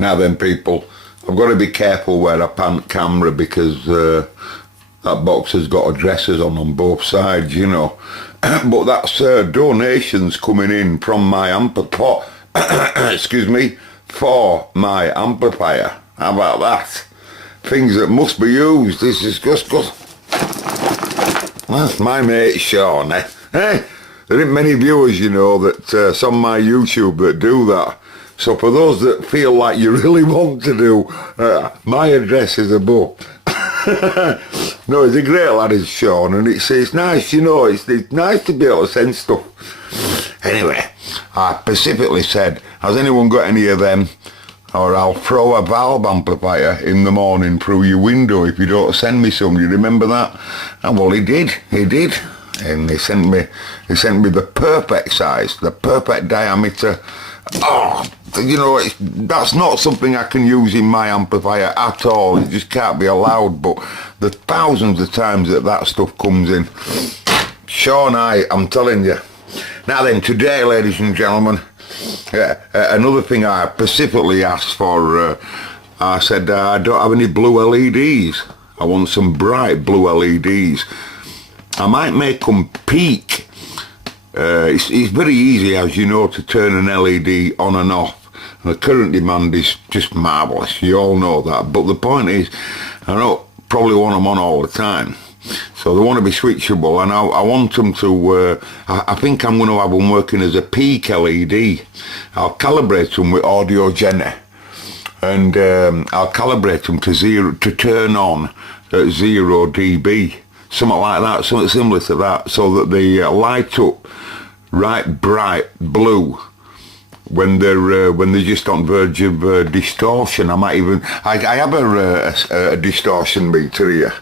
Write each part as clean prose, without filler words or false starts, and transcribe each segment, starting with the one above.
Now then, people, I've got to be careful where I pan camera because that box has got addresses on both sides, you know. But that's donations coming in from my amplifier. Excuse me, for my amplifier. How about that? Things that must be used. This is just good. That's my mate Sean, eh? There ain't many viewers, you know, that it's on my YouTube that do that. So for those that feel like you really want to do, my address is above. No, he's a great lad, is Sean, and it's nice, you know, it's nice to be able to send stuff. Anyway, I specifically said, has anyone got any of them? Or I'll throw a valve amplifier in the morning through your window if you don't send me some. You remember that? And well, he did. And he sent me the perfect size, the perfect diameter. Oh, you know, that's not something I can use in my amplifier at all. It just can't be allowed. But the thousands of times that stuff comes in, Sean, I'm telling you. Now then, today, ladies and gentlemen, another thing I specifically asked for, I said I don't have any blue LEDs. I want some bright blue LEDs. I might make them peak. It's very easy, as you know, to turn an LED on and off. And the current demand is just marvellous. You all know that. But the point is, I don't probably want them on all the time. So they want to be switchable, and I want them to, I think I'm going to have them working as a peak LED. I'll calibrate them with AudioGenie, and I'll calibrate them to zero, to turn on at 0 dB. Something like that, something similar to that, so that they light up right bright blue when they're just on verge of distortion. I might even, I have a distortion meter here.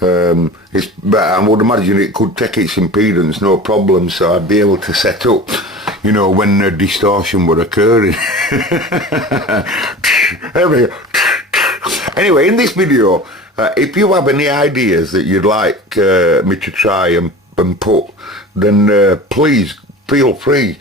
But I would imagine it could take its impedance, no problem, so I'd be able to set up, you know, when the distortion were occurring. Anyway, in this video, if you have any ideas that you'd like me to try and put, then please feel free.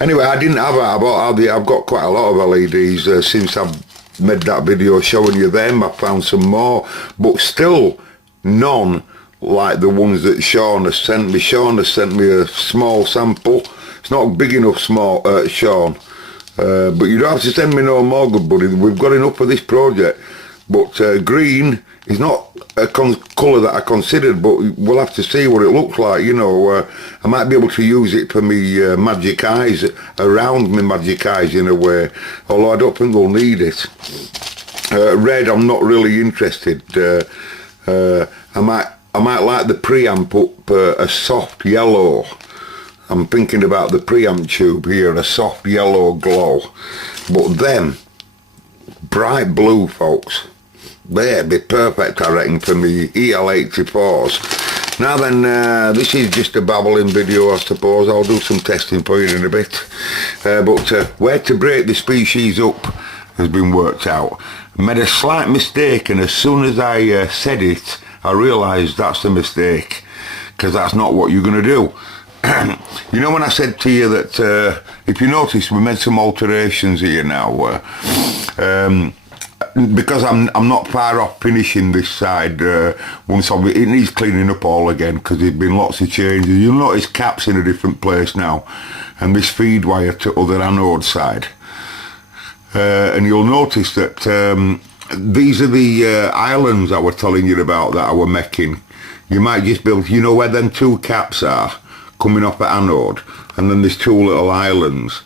Anyway, I didn't have I've got quite a lot of LEDs since I've made that video showing you them. I found some more, but still none like the ones that Sean has sent me. Sean has sent me a small sample. It's not big enough, Sean, but you don't have to send me no more, good buddy. We've got enough for this project. But green is not a colour that I considered, but we'll have to see what it looks like, you know. I might be able to use it for me magic eyes, around my magic eyes in a way, although I don't think they'll need it. Red, I'm not really interested. I might like the preamp up a soft yellow. I'm thinking about the preamp tube here, a soft yellow glow. But them, bright blue, folks. They'd be perfect, I reckon, for me EL84s. Now then, this is just a babbling video, I suppose. I'll do some testing for you in a bit. But where to break the species up has been worked out. I made a slight mistake, and as soon as I said it, I realised that's a mistake, because that's not what you're going to do. You know when I said to you that, if you notice, we made some alterations here now. Because I'm not far off finishing this side, once it needs cleaning up all again, because there's been lots of changes. You'll notice caps in a different place now, and this feed wire to other anode side. And you'll notice that these are the islands I was telling you about that I were making. You might just build, you know where them two caps are coming off the anode, and then there's two little islands.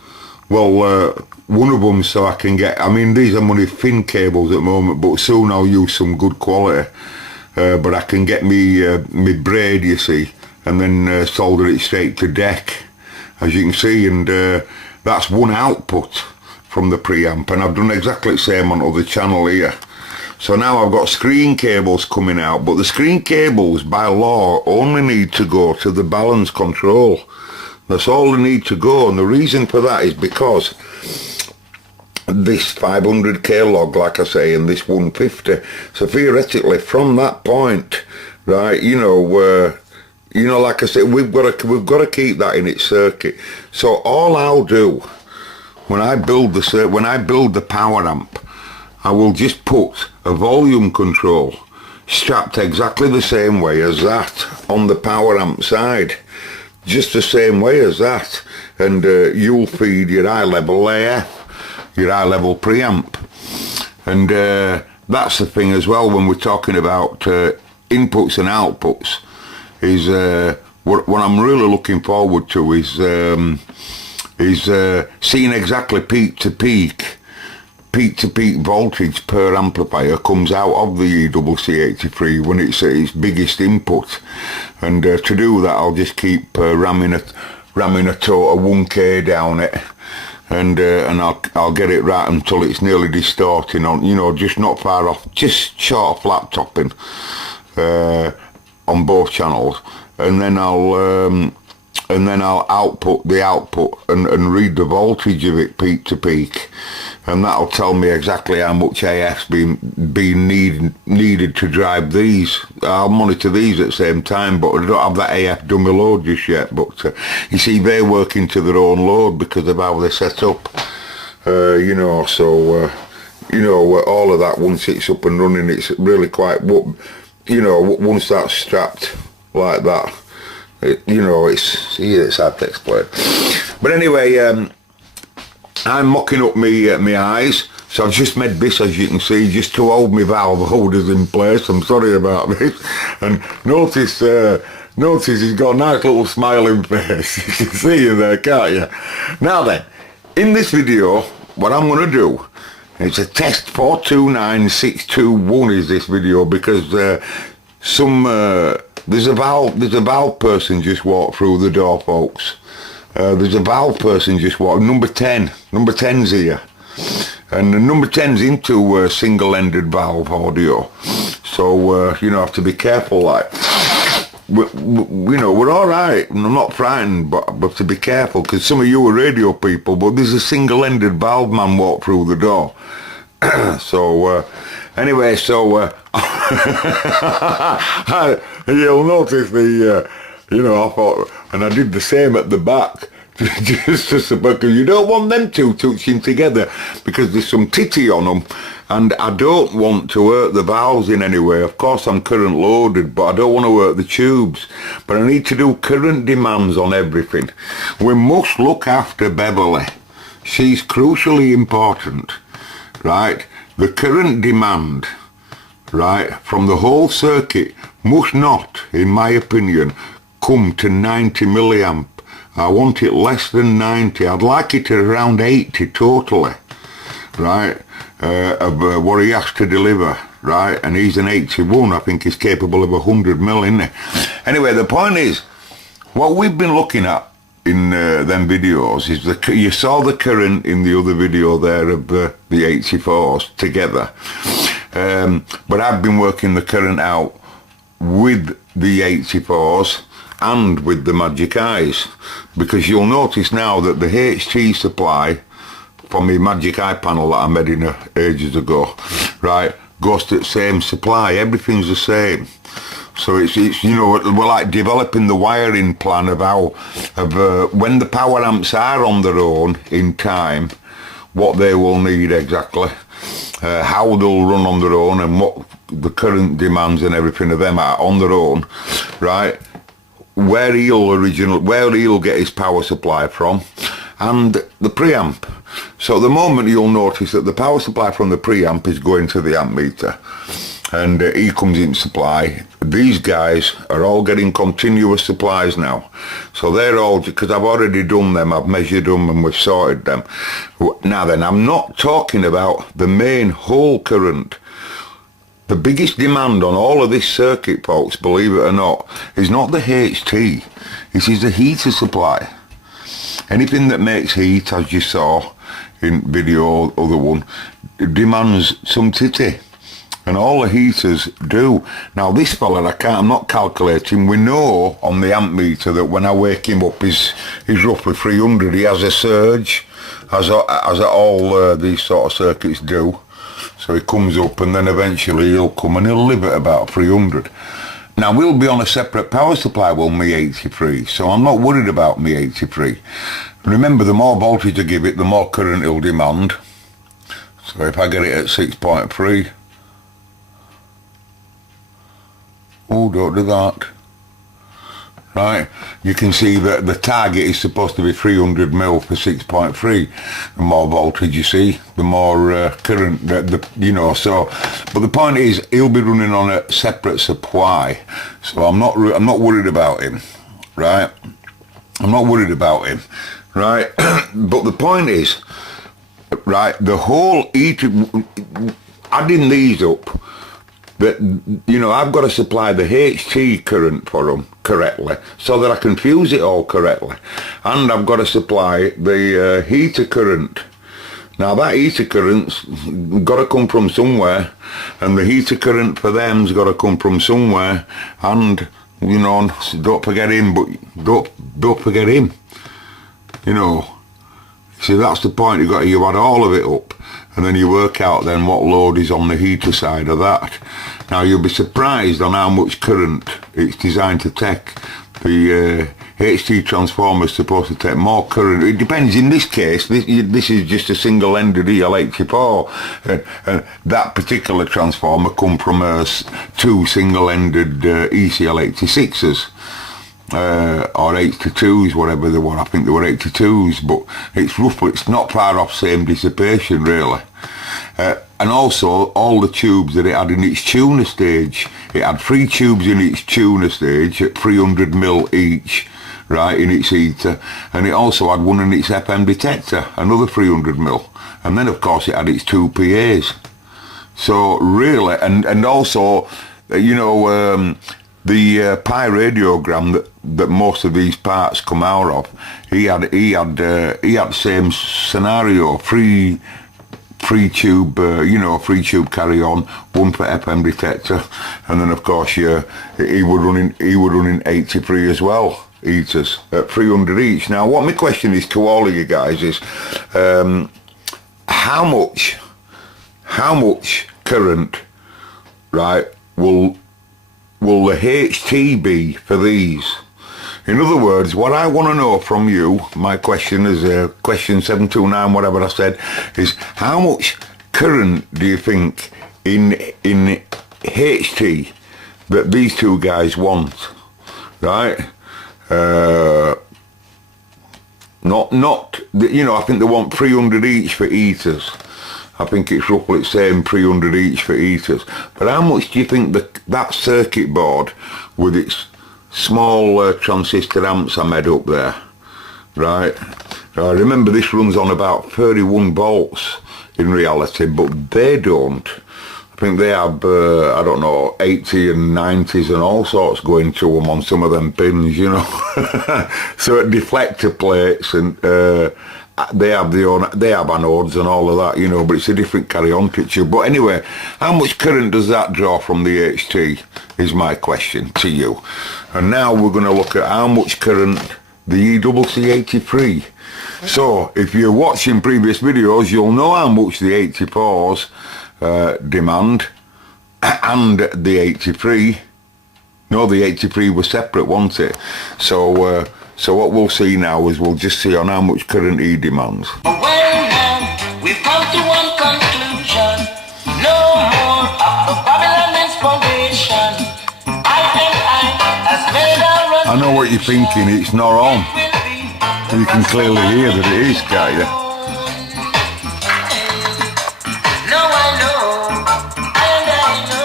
Well, one of them, so I can get, I mean, these are only thin cables at the moment, but soon I'll use some good quality. But I can get me braid, you see, and then solder it straight to deck, as you can see, and that's one output from the preamp, and I've done exactly the same on other channel here. So now I've got screen cables coming out, but the screen cables, by law, only need to go to the balance control. That's all they need to go, and the reason for that is because this 500k log, like I say, and this 150. So theoretically, from that point, right, you know, like I said, we've got to keep that in its circuit. So all I'll do when I build the power amp, I will just put a volume control strapped exactly the same way as that on the power amp side, just the same way as that, and you'll feed your high level AF, your high level preamp, and that's the thing as well when we're talking about inputs and outputs. Is what I'm really looking forward to is seeing exactly peak to peak voltage per amplifier comes out of the EWC83 when it's at its biggest input, and to do that I'll just keep ramming a total 1K down it, and I'll get it right until it's nearly distorting on, you know, just not far off, just short of flat topping on both channels, and then I'll output the output and read the voltage of it peak to peak, and that'll tell me exactly how much AF's being needed to drive these. I'll monitor these at the same time, but I don't have that AF dummy load just yet. But you see, they work into their own load because of how they're set up. You know, so you know, all of that, once it's up and running, it's really quite, you know, once that's strapped like that, you know, it's hard to explain. But anyway, I'm mocking up my eyes, so I've just made this, as you can see, just to hold my valve holders in place. I'm sorry about this. And notice he's got a nice little smiling face. You can see him there, can't you? Now then, in this video, what I'm going to do, it's a test 429621 is this video, because there's a valve person just walked through the door, folks. There's a valve person just walked, number 10's here, and the number 10's into single-ended valve audio, so you know, have to be careful. Like, you know, we're all right. I'm not frightened, but have to be careful, because some of you are radio people, but there's a single-ended valve man walked through the door. So anyway, so you'll notice you know, I thought, and I did the same at the back, just because you don't want them two touching together, because there's some titty on them, and I don't want to hurt the valves in any way. Of course, I'm current loaded, but I don't want to hurt the tubes. But I need to do current demands on everything. We must look after Beverly. She's crucially important, right? The current demand, right, from the whole circuit must not, in my opinion, come to 90 milliamp. I want it less than 90. I'd like it at around 80 totally, right, of what he has to deliver, right? And he's an 81. I think he's capable of 100 mil, isn't he? Anyway, the point is, what we've been looking at in them videos is you saw the current in the other video there of the 84s together, but I've been working the current out with the 84s and with the Magic Eyes, because you'll notice now that the HT supply from my Magic Eye panel that I made in ages ago, right, goes to the same supply. Everything's the same. So it's you know, we're like developing the wiring plan of how, when the power amps are on their own in time, what they will need exactly, how they'll run on their own, and what the current demands and everything of them are on their own, right? Where he'll get his power supply from, and the preamp. So at the moment you'll notice that the power supply from the preamp is going to the amp meter, and he comes in supply. These guys are all getting continuous supplies now, so they're all, because I've already done them, I've measured them and we've sorted them. Now then, I'm not talking about the main whole current. The biggest demand on all of this circuit, folks, believe it or not, is not the HT, it is the heater supply. Anything that makes heat, as you saw in video other one, demands some titty, and all the heaters do. Now this fella, I'm not calculating, we know on the amp meter that when I wake him up he's roughly 300. He has a surge, as all these sort of circuits do. So he comes up, and then eventually he'll come and he'll live at about 300. Now we'll be on a separate power supply with me 83, so I'm not worried about me 83, Remember, the more voltage I give it, the more current it'll demand. So if I get it at 6.3, oh, don't do that. Right, you can see that the target is supposed to be 300 mil for 6.3. The more voltage you see, the more current, you know. So, but the point is, he'll be running on a separate supply. So I'm not worried about him, right? I'm not worried about him, right? But the point is, right, the whole adding these up, that, you know, I've got to supply the HT current for them correctly so that I can fuse it all correctly, and I've got to supply the heater current. Now that heater current's got to come from somewhere, and the heater current for them's got to come from somewhere, and, you know, don't forget him, but don't forget him, you know. See, that's the point. You add all of it up, and then you work out then what load is on the heater side of that. Now you'll be surprised on how much current it's designed to take. The HT transformer is supposed to take more current. It depends. In this case, this is just a single-ended EL84. That particular transformer come from two single-ended ECL86s. Or 82s, whatever they were. I think they were 82s, but it's roughly, it's not far off same dissipation really. And also all the tubes that it had in its tuner stage, it had 3 tubes in its tuner stage at 300 mil each, right, in its heater, and it also had one in its FM detector, another 300 mil, and then of course it had its 2 PAs. So really, and also, you know, the Pi radiogram that most of these parts come out of, he had same scenario, free tube, you know, free tube carry on, one for FM detector, and then of course he would running 83 as well, heaters at 300 each. Now what my question is to all of you guys is, how much current, right, will the HT be for these? In other words, what I want to know from you, my question is question 729, whatever I said, is how much current do you think in HT that these two guys want, right? Not you know, I think they want 300 each for heaters. I think it's roughly the same, 300 each for heaters. But how much do you think that circuit board with its small transistor amps I made up there, right? Remember, this runs on about 31 volts in reality, but they don't. I think they have, I don't know, 80 and 90s and all sorts going to them on some of them pins, you know. So deflector plates, and they have anodes and all of that, you know, but it's a different carry-on picture. But anyway, how much current does that draw from the HT is my question to you. And now we're going to look at how much current the ECC83. So if you're watching previous videos, you'll know how much the 84s demand, and the 83. No, the 83 was separate, wasn't it? So so what we'll see now is we'll just see on how much current he demands. Well, now, we've come to one conclusion. No more of the Babylon inspiration. I has made a I know what you're thinking, it's not on. You can clearly hear that it is, can't you?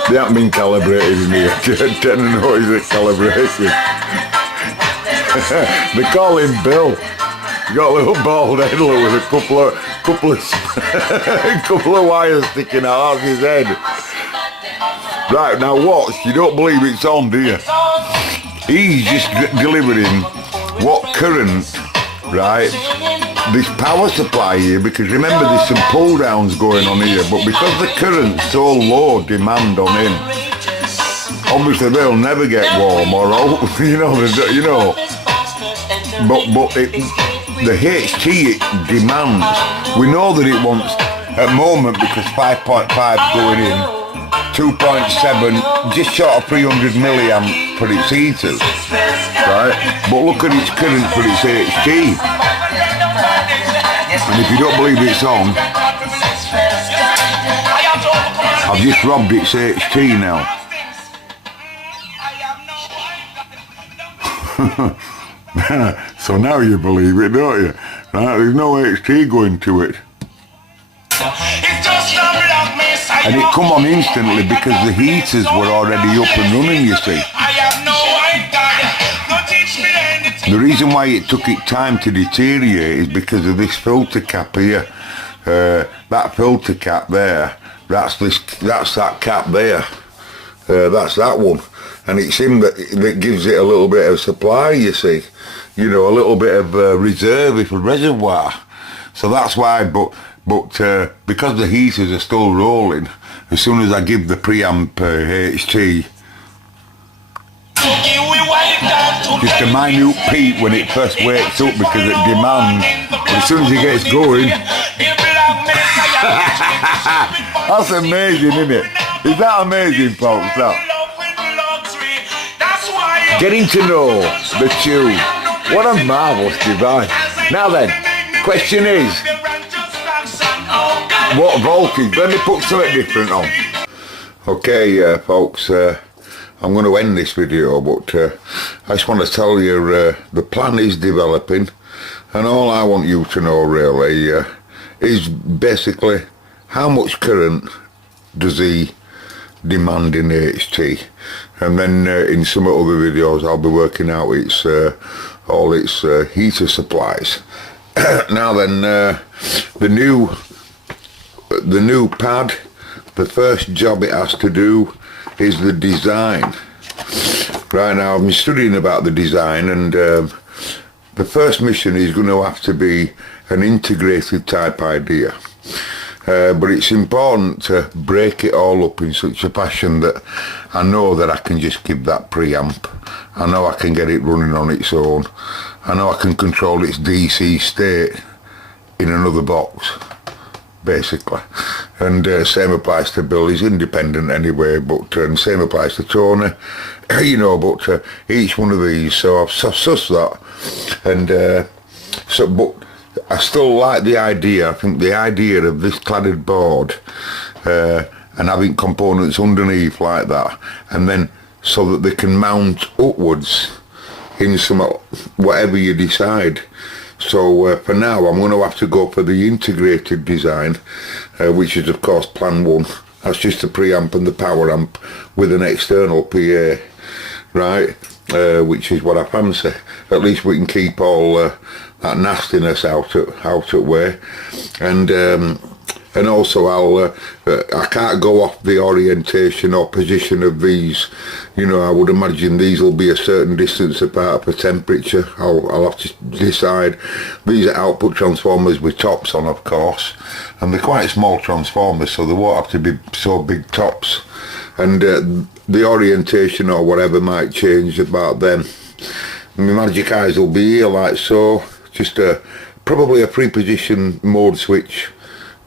They haven't been calibrated in here. 10 and noise calibration. They call him Bill. He got a little bald head with a couple of wires sticking out of his head. Right, now watch. You don't believe it's on, do you? He's just delivering what current, right? This power supply here, because remember there's some pull downs going on here, but because the current's so low demand on him, obviously they'll never get warm or old, you know. But the HT it demands, we know that it wants at the moment, because 5.5 going in, 2.7, just short of 300 milliamp for its heaters, right? But look at its current for its HT. And if you don't believe it's on, I've just robbed its HT now. So now you believe it, don't you? Right, there's no HT going to it. And it come on instantly because the heaters were already up and running, you see. The reason why it took it time to deteriorate is because of this filter cap here. That filter cap there, that's that cap there. That's that one. And it's him that gives it a little bit of supply, you see. You know, a little bit of reserve, if a reservoir. So that's why, but because the heaters are still rolling, as soon as I give the preamp HT, just a minute peak when it first wakes up because it demands, but as soon as it gets going, that's amazing, isn't it? Is that amazing, folks? That? Getting to know the tune. What a marvellous device. Now then, question is, what voltage? Let me put something different on. Okay, folks, I'm going to end this video, but I just want to tell you the plan is developing, and all I want you to know really is basically how much current does he demand in HT, and then in some other videos I'll be working out its all its heater supplies. Now then, the new pad, the first job it has to do is the design. Right now I've been studying about the design, and the first mission is going to have to be an integrated type idea. But it's important to break it all up in such a fashion that I know that I can just give that preamp. I know I can get it running on its own. I know I can control its DC state in another box, basically. And same applies to Bill. He's independent anyway, but same applies to Tony. You know, but each one of these, so I've sussed that. And but I still like the idea. I think the idea of this cladded board and having components underneath like that, and then so that they can mount upwards in some whatever you decide. So for now I'm going to have to go for the integrated design, which is of course plan 1. That's just the preamp and the power amp with an external PA, right? Which is what I fancy. At least we can keep all that nastiness out of way, and also I can't go off the orientation or position of these. You know, I would imagine these will be a certain distance apart for temperature. I'll have to decide. These are output transformers with tops on, of course, and they're quite small transformers, so they won't have to be so big tops. And the orientation or whatever might change about them. My magic eyes will be here like so. Just probably a pre-position mode switch.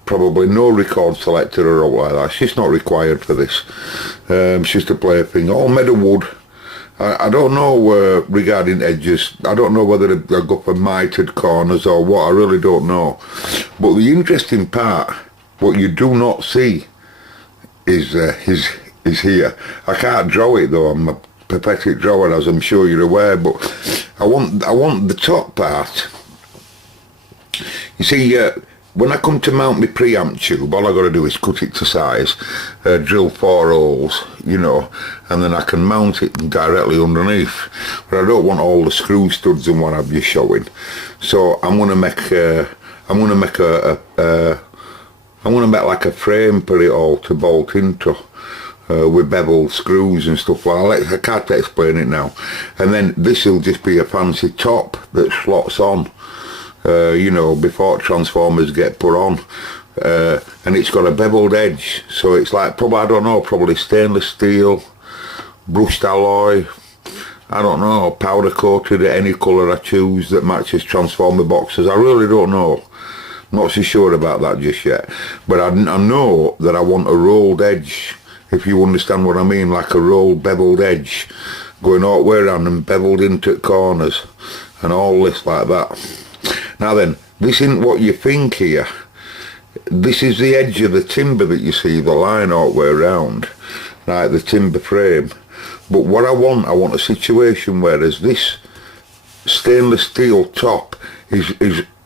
Probably no record selector or all like that. It's just not required for this. It's just a plaything. All made of wood. I don't know regarding edges. I don't know whether I go for mitered corners or what. I really don't know. But the interesting part, what you do not see, is here. I can't draw it though. I'm a pathetic drawer, as I'm sure you're aware. But I want the top part. You see, when I come to mount my preamp tube, all I got to do is cut it to size, drill 4 holes, you know, and then I can mount it directly underneath. But I don't want all the screw studs and what have you showing. So I'm gonna make like a frame for it all to bolt into. With beveled screws and stuff. Well, I can't explain it now. And then this will just be a fancy top that slots on, you know, before transformers get put on. And it's got a beveled edge, so it's like probably, I don't know, probably stainless steel, brushed alloy, I don't know, powder coated at any colour I choose that matches transformer boxes. I really don't know. I'm not so sure about that just yet. But I know that I want a rolled edge, if you understand what I mean, like a rolled beveled edge going all the way around and beveled into corners and all this like that. Now then, this isn't what you think here. This is the edge of the timber that you see, the line all the way around, like the timber frame. But what I want a situation where there's this stainless steel top is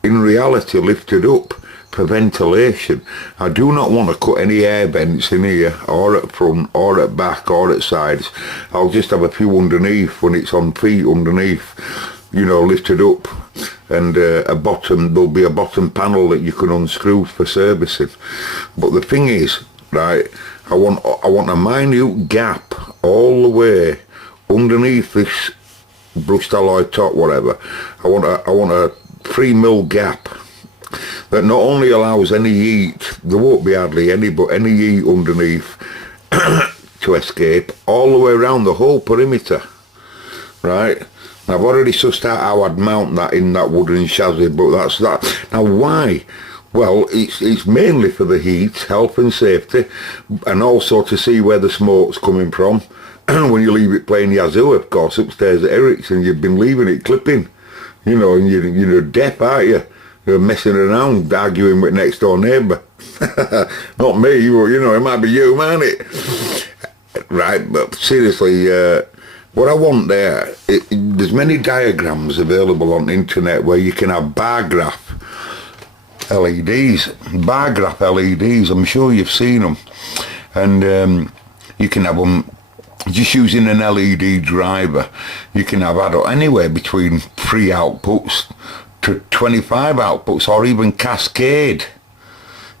in reality lifted up for ventilation. I do not want to cut any air vents in here, or at front, or at back, or at sides. I'll just have a few underneath when it's on feet underneath, you know, lifted up. And there'll be a bottom panel that you can unscrew for servicing. But the thing is, right, I want a minute gap all the way underneath this brushed alloy top, whatever. I want a 3mm gap that not only allows any heat, there won't be hardly any, but any heat underneath to escape all the way around the whole perimeter, right? I've already sussed out how I'd mount that in that wooden chassis, but that's that. Now why? Well, it's mainly for the heat, health and safety, and also to see where the smoke's coming from. When you leave it playing Yazoo, of course, upstairs at Eric's, and you've been leaving it clipping, you know, and you're deaf, aren't you? You're messing around, arguing with next door neighbour. Not me, but you know, it might be you, mightn't it? Right, but seriously, what I want there's many diagrams available on the internet where you can have bar graph LEDs, bar graph LEDs, I'm sure you've seen them, and you can have them just using an LED driver. You can have anywhere between 3 outputs to 25 outputs, or even cascade.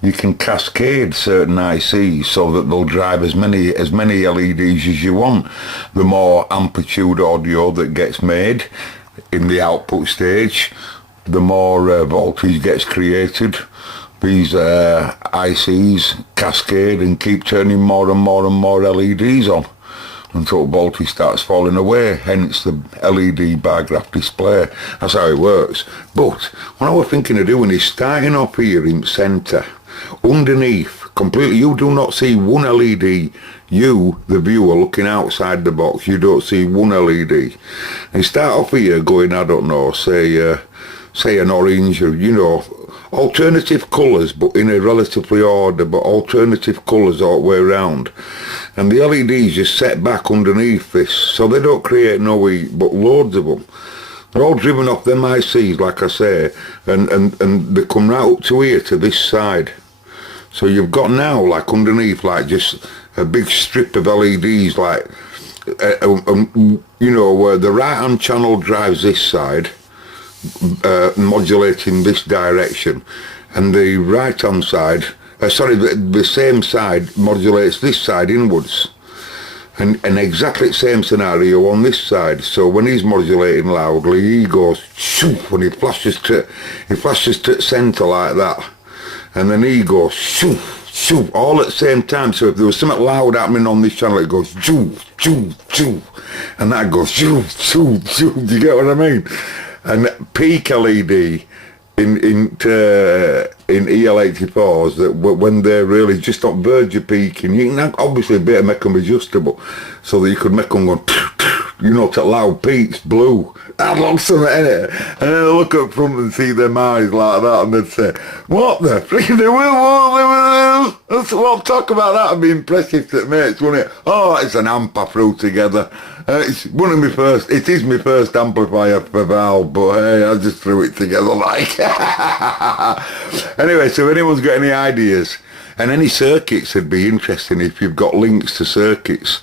You can cascade certain ICs so that they'll drive as many LEDs as you want. The more amplitude audio that gets made in the output stage, the more voltage gets created. These ICs cascade and keep turning more and more and more LEDs on until voltage starts falling away, hence the LED bar graph display. That's how it works. But what I was thinking of doing is starting up here in centre, underneath, completely, you do not see one LED. You, the viewer, looking outside the box, you don't see one LED. And start off here going, I don't know, say an orange, or, you know, alternative colours, but in a relatively order, but alternative colours all the way around. And the LEDs just set back underneath this, so they don't create no heat, but loads of them. They're all driven off them ICs, like I say, and they come right up to here, to this side. So you've got now, like underneath, like just a big strip of LEDs, like, you know, where the right-hand channel drives this side, modulating this direction, and the right-hand side, the same side modulates this side inwards. And exactly the same scenario on this side. So when he's modulating loudly, he goes shoo, when he flashes to centre like that, and then he goes shoo, shoo, all at the same time. So if there was something loud happening on this channel, it goes shoo, shoo, shoo, and that goes shoo, shoo, shoo. Do you get what I mean? And peak LED in EL84s, that when they're really just on verge of peaking, you can obviously better make them adjustable so that you could make them go, you know, to loud peaks, blue. I'd love something in it. And then I look up front and see them eyes like that, and they'd say, what the freaking well, talk about that and be impressive to mates, wouldn't it? Oh, it's an amp I threw together. It's one of my first, it is my first amplifier for Val, but hey, I just threw it together like. Anyway, so if anyone's got any ideas, and any circuits, would be interesting if you've got links to circuits.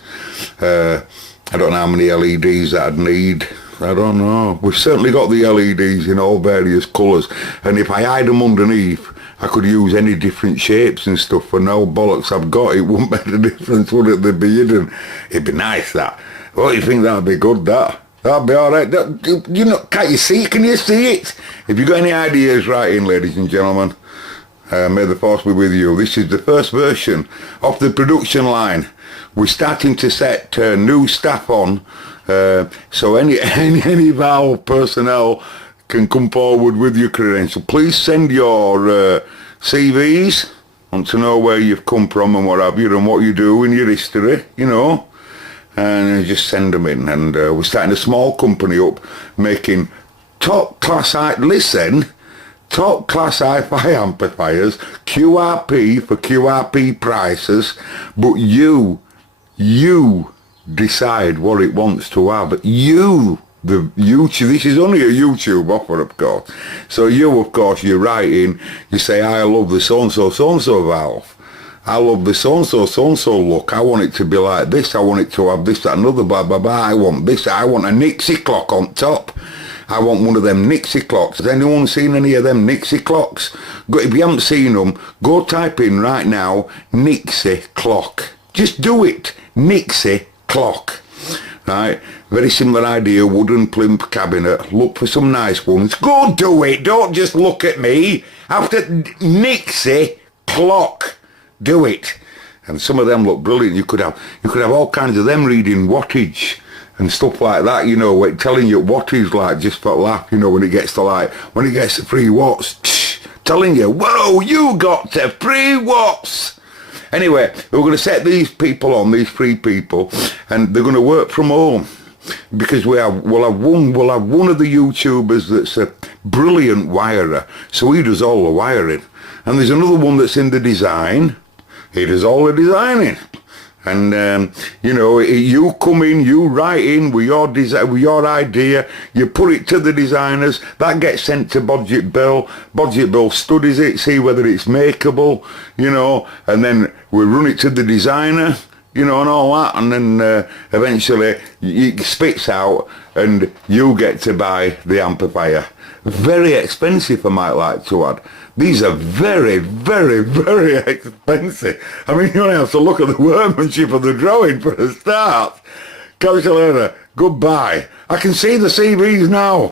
I don't know how many LEDs that I'd need. I don't know. We've certainly got the LEDs in all various colours, and if I hide them underneath, I could use any different shapes and stuff. For no bollocks I've got, it wouldn't make a difference, would it? They'd be hidden. It'd be nice, that. What do you think? That'd be good, that? That'd be alright. You know, can't you see it? Can you see it? If you've got any ideas, write in, ladies and gentlemen. May the force be with you. This is the first version of the production line. We're starting to set new staff on, so any Val personnel can come forward with your credential. Please send your CVs. Want to know where you've come from and what have you, and what you do in your history, you know. And just send them in. And we're starting a small company up, making top class. Listen, top class hi-fi amplifiers, QRP for QRP prices, but you decide what it wants to have. You, the YouTube, this is only a YouTube offer, of course. So you, of course, you write in, you say, I love the so-and-so valve. I love the so-and-so look. I want it to be like this. I want it to have this, that, another, blah, blah, blah. I want this. I want a Nixie clock on top. I want one of them Nixie clocks. Has anyone seen any of them Nixie clocks? If you haven't seen them, go type in right now, Nixie clock. Just do it. Nixie clock. Right? Very similar idea, wooden plinth cabinet. Look for some nice ones. Go do it. Don't just look at me. After Nixie clock. Do it. And some of them look brilliant. You could have all kinds of them reading wattage and stuff like that, you know, telling you wattage, like, just for laugh, you know, when it gets to 3 watts, telling you, whoa, you got to 3 watts. Anyway, we're going to set these people on, these 3 people, and they're going to work from home, because we'll have one of the YouTubers that's a brilliant wirer, so he does all the wiring, and there's another one that's in the design. He does all the designing. And, you know, you come in, you write in with your design, with your idea, you put it to the designers, that gets sent to Bodget Bill. Bodget Bill studies it, see whether it's makeable, you know, and then we run it to the designer, you know, and all that, and then eventually it spits out and you get to buy the amplifier. Very expensive, I might like to add. These are very, very, very expensive. I mean, you only have to look at the workmanship of the drawing for a start. Calculator, goodbye. I can see the CVs now.